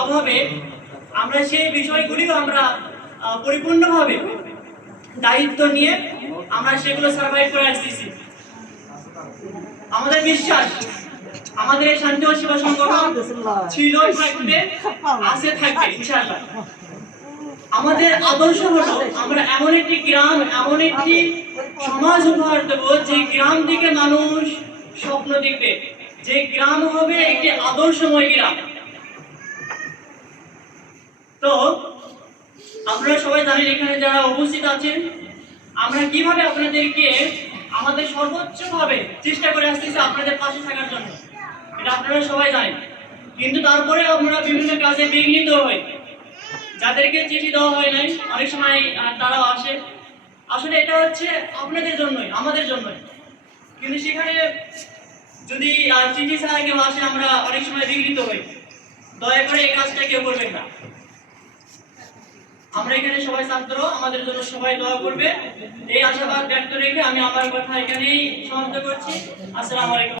অভাবে আমরা সেই বিষয়গুলিও আমরা পরিপূর্ণভাবে দায়িত্ব নিয়ে আমরা সেগুলো সার্ভাইভ করে আসতেছি। আমাদের বিশ্বাস আমাদের এই শান্তি ও সেবা সংগঠন ছিল, থাকবে, আছে, থাকবে ইনশাআল্লাহ। আমাদের আদর্শ হলো আমরা এমন একটি গ্রাম, এমন একটি সমাজ উপহার দেব যে গ্রাম থেকে মানুষ স্বপ্ন দেখবে, যে গ্রাম হবে একটি আদর্শময় গ্রাম। তো আপনারা সবাই জানেন এখানে যারা উপস্থিত আছেন আমরা কিভাবে আপনাদেরকে আমাদের সর্বোচ্চ ভাবে চেষ্টা করে আসতেছি আপনাদের পাশে থাকার জন্য, এটা আপনারা সবাই জানেন। কিন্তু তারপরে আমরা বিভিন্ন কাজে বিঘ্নিত হই, যাদেরকে চিঠি দেওয়া হয় নাই অনেক সময় তারাও আসে। আসলে এটা হচ্ছে আপনাদের জন্যই, আমাদের জন্যই। কিন্তু সেখানে যদি চিঠি ছাড়া কেউ আসে আমরা অনেক সময় বিঘ্নিত হই। দয়া করে এই কাজটা কেউ করবেন না। আমরা এখানে সবাই ছাত্র, আমাদের জন্য সবাই দোয়া করবে, এই আশাবাদ ব্যক্ত রেখে আমি আমার কথা এখানেই সমাপ্ত করছি। আসসালামু আলাইকুম।